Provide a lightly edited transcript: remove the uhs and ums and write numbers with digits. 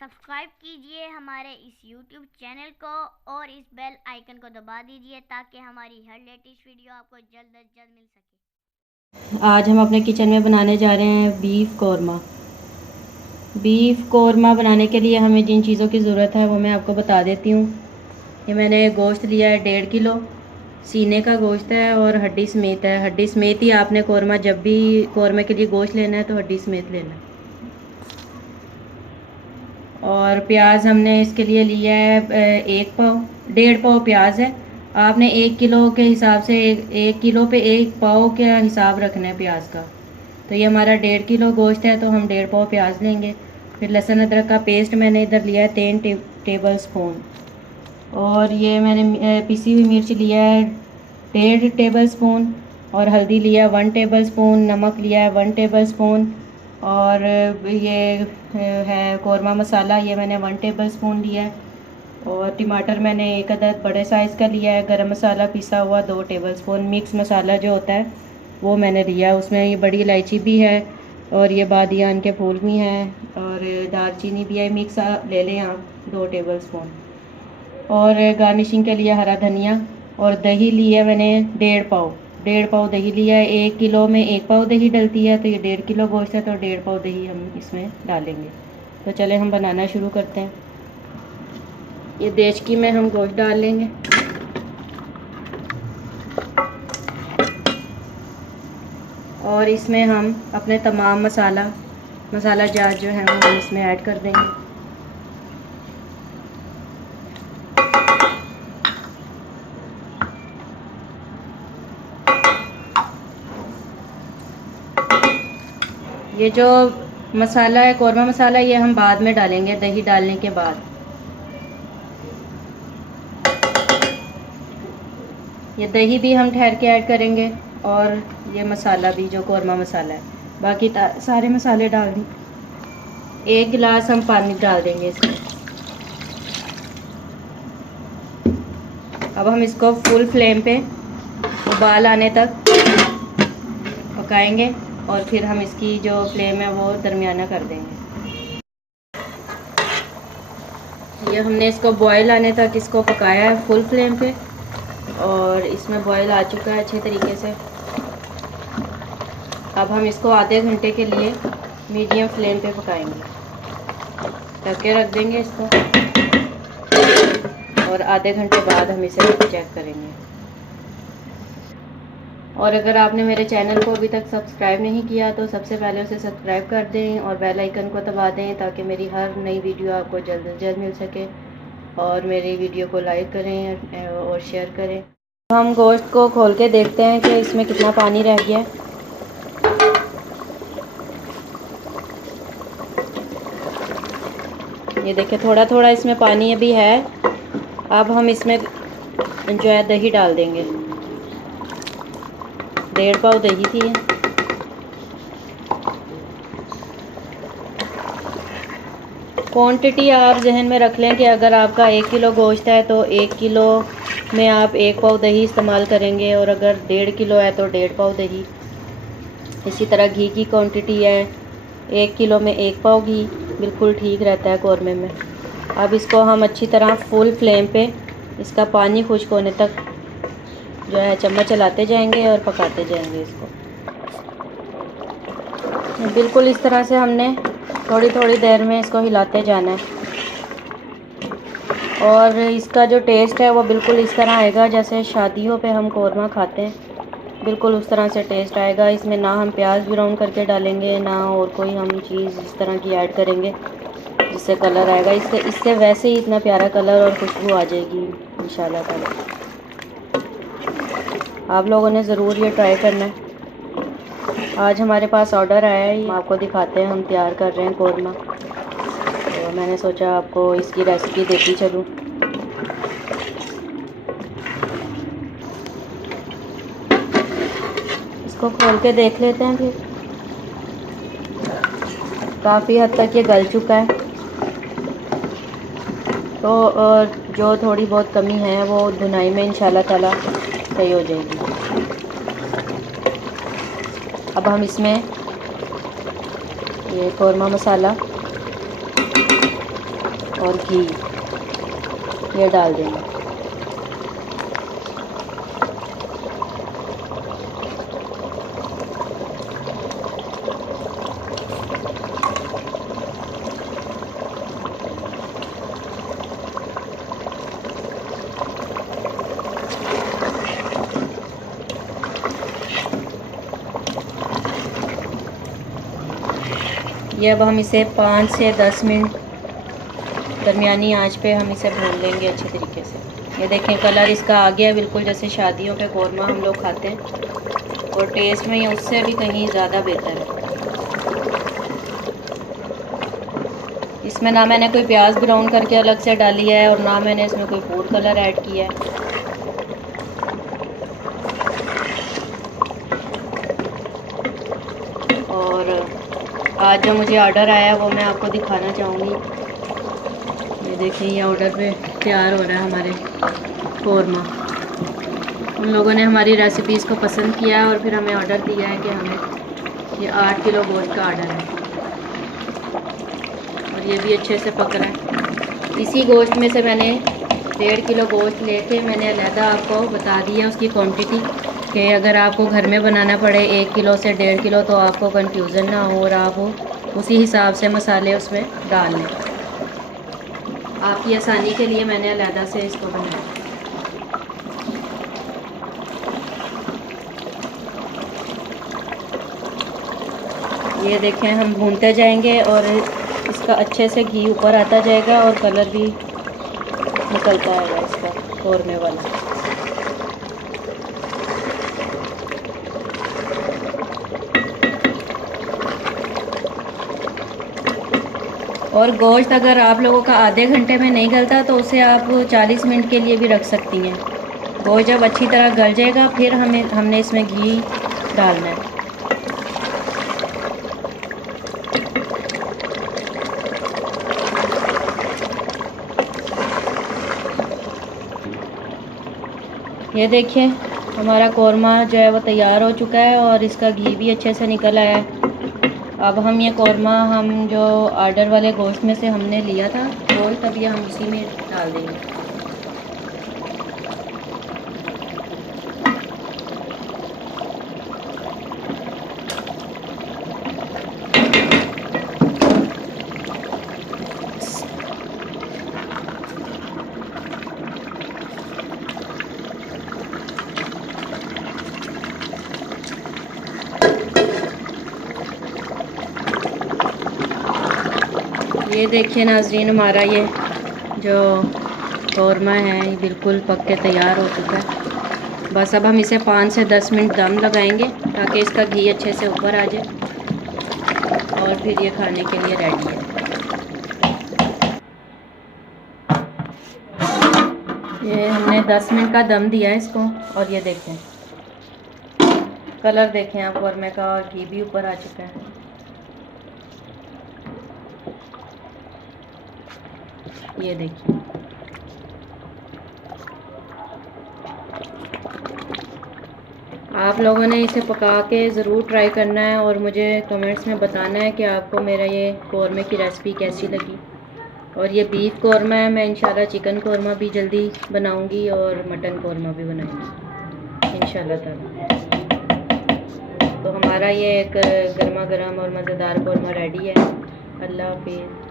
Subscribe कीजिए हमारे इस YouTube चैनल को और इस बेल आइकन को दबा दीजिए ताकि हमारी हर लेटेस्ट वीडियो आपको जल्द से जल्द मिल सके। आज हम अपने किचन में बनाने जा रहे हैं बीफ कौरमा। बीफ कौरमा बनाने के लिए हमें जिन चीज़ों की ज़रूरत है वो मैं आपको बता देती हूँ। ये मैंने गोश्त लिया है 1.5 किलो, सीने का गोश्त है और हड्डी समेत है। हड्डी समेत ही आपने कौरमा, जब भी कौरमे के लिए गोश्त लेना है तो हड्डी समेत लेना है। और प्याज हमने इसके लिए लिया है 1.5 पाव प्याज है। आपने 1 किलो के हिसाब से 1 किलो पे 1 पाव का हिसाब रखना है प्याज का। तो ये हमारा 1.5 किलो गोश्त है तो हम 1.5 पाव प्याज लेंगे। फिर लहसुन अदरक का पेस्ट मैंने इधर लिया है 3 टेबल स्पून। और ये मैंने पिसी हुई मिर्च लिया है 1.5 टेबल स्पून। और हल्दी लिया 1 टेबल स्पून, नमक लिया है 1 टेबल स्पून। और ये है कौरमा मसाला, ये मैंने 1 टेबल स्पून लिया है। और टमाटर मैंने 1 अदद बड़े साइज़ का लिया है। गरम मसाला पिसा हुआ 2 टेबल स्पून। मिक्स मसाला जो होता है वो मैंने लिया, उसमें ये बड़ी इलायची भी है और ये बादियान के फूल भी हैं और दालचीनी भी है। मिक्स ले लें आप 2 टेबल स्पून। और गार्निशिंग के लिए हरा धनिया। और दही लिया मैंने 1.5 पाव दही लिया है। 1 किलो में 1 पाव दही डलती है तो ये 1.5 किलो गोश्त है तो 1.5 पाव दही हम इसमें डालेंगे। तो चले हम बनाना शुरू करते हैं। ये देचकी में हम गोश्त डाल लेंगे। और इसमें हम अपने तमाम मसाला जार जो है हम इसमें ऐड कर देंगे। ये जो मसाला है कौरमा मसाला, ये हम बाद में डालेंगे दही डालने के बाद। ये दही भी हम ठहर के ऐड करेंगे और ये मसाला भी जो कौरमा मसाला है, बाकी सारे मसाले डाल दें। 1 गिलास हम पानी डाल देंगे इसमें। अब हम इसको फुल फ्लेम पे उबाल आने तक पकाएंगे और फिर हम इसकी जो फ्लेम है वो दरमियाना कर देंगे। ये हमने इसको बॉयल आने तक इसको पकाया है फुल फ्लेम पे और इसमें बॉयल आ चुका है अच्छे तरीके से। अब हम इसको आधे घंटे के लिए मीडियम फ्लेम पे पकाएंगे। ढक के रख देंगे इसको और आधे घंटे बाद हम इसे चेक करेंगे। और अगर आपने मेरे चैनल को अभी तक सब्सक्राइब नहीं किया तो सबसे पहले उसे सब्सक्राइब कर दें और बेल आइकन को दबा दें ताकि मेरी हर नई वीडियो आपको जल्द से जल्द मिल सके। और मेरी वीडियो को लाइक करें और शेयर करें। तो हम गोश्त को खोल के देखते हैं कि इसमें कितना पानी रह गया है। ये देखिए थोड़ा थोड़ा इसमें पानी अभी है। अब हम इसमें जो है दही डाल देंगे। 1.5 पाव दही थी। क्वांटिटी आप जहन में रख लें कि अगर आपका 1 किलो गोश्त है तो 1 किलो में आप 1 पाव दही इस्तेमाल करेंगे और अगर 1.5 किलो है तो 1.5 पाव दही। इसी तरह घी की क्वांटिटी है 1 किलो में 1 पाव घी बिल्कुल ठीक रहता है कौरमे में। अब इसको हम अच्छी तरह फुल फ्लेम पे इसका पानी खुश्क होने तक जो है चम्मच चलाते जाएंगे और पकाते जाएंगे इसको। बिल्कुल इस तरह से हमने थोड़ी थोड़ी देर में इसको हिलाते जाना है। और इसका जो टेस्ट है वो बिल्कुल इस तरह आएगा जैसे शादियों पे हम कौरमा खाते हैं, बिल्कुल उस तरह से टेस्ट आएगा। इसमें ना हम प्याज ब्राउन करके डालेंगे ना और कोई हम चीज़ इस तरह की ऐड करेंगे जिससे कलर आएगा। इससे वैसे ही इतना प्यारा कलर और खुशबू आ जाएगी इंशाल्लाह ताला। आप लोगों ने ज़रूर ये ट्राई करना है। आज हमारे पास ऑर्डर आया है, हम आपको दिखाते हैं हम तैयार कर रहे हैं कौरमा। तो मैंने सोचा आपको इसकी रेसिपी देती चलूँ। इसको खोल के देख लेते हैं। फिर काफ़ी हद तक ये गल चुका है तो जो थोड़ी बहुत कमी है वो धुनाई में इंशाल्लाह ताला सही हो जाएगी। अब हम इसमें ये कौरमा मसाला और घी ये डाल देंगे। ये अब हम इसे 5 से 10 मिनट दरमियानी आंच पे हम इसे भून लेंगे अच्छे तरीके से। ये देखें कलर इसका आ गया बिल्कुल जैसे शादियों पे कौरमा हम लोग खाते हैं, और टेस्ट में ये उससे भी कहीं ज़्यादा बेहतर है। इसमें ना मैंने कोई प्याज ब्राउन करके अलग से डाली है और ना मैंने इसमें कोई फूड कलर ऐड किया है। और आज जो मुझे ऑर्डर आया है वो मैं आपको दिखाना चाहूँगी। ये देखिए ये ऑर्डर पे तैयार हो रहा है हमारे कौरमा। उन लोगों ने हमारी रेसिपीज़ को पसंद किया है और फिर हमें ऑर्डर दिया है कि हमें ये 8 किलो गोश्त का ऑर्डर है, और ये भी अच्छे से पक रहा है। इसी गोश्त में से मैंने 1.5 किलो गोश्त लेके मैंने अलहदा आपको बता दिया उसकी क्वांटिटी, कि अगर आपको घर में बनाना पड़े 1 किलो से 1.5 किलो तो आपको कंफ्यूजन ना हो और आप उसी हिसाब से मसाले उसमें डाल लें। आपकी आसानी के लिए मैंने अलहदा से इसको बनाया। ये देखें हम भूनते जाएंगे और इसका अच्छे से घी ऊपर आता जाएगा और कलर भी निकलता आएगा इसका कौरमे वाला। और गोश्त अगर आप लोगों का आधे घंटे में नहीं गलता तो उसे आप 40 मिनट के लिए भी रख सकती हैं। गोश्त जब अच्छी तरह गल जाएगा फिर हमने इसमें घी डालना है। ये देखिए हमारा कौरमा जो है वो तैयार हो चुका है और इसका घी भी अच्छे से निकल आया है। अब हम ये कौरमा हम जो ऑर्डर वाले गोश्त में से हमने लिया था गोश्त, अब ये हम उसी में डाल देंगे। ये देखिए नाजरीन हमारा ये जो कौरमा है ये बिल्कुल पक के तैयार हो चुका है। बस अब हम इसे 5 से 10 मिनट दम लगाएंगे ताकि इसका घी अच्छे से ऊपर आ जाए और फिर ये खाने के लिए रेडी है। ये हमने 10 मिनट का दम दिया है इसको, और ये देखें कलर देखें आप कौरमे का, और घी भी ऊपर आ चुका है। ये देखिए आप लोगों ने इसे पका के ज़रूर ट्राई करना है और मुझे कमेंट्स में बताना है कि आपको मेरा ये कौरमे की रेसिपी कैसी लगी। और ये बीफ कौरमा है, मैं इंशाल्लाह चिकन कौरमा भी जल्दी बनाऊंगी और मटन कौरमा भी बनाऊंगी इंशाल्लाह ताला। तो हमारा ये एक गर्मा गर्म और मज़ेदार कौरमा रेडी है। अल्लाह हाफिज़।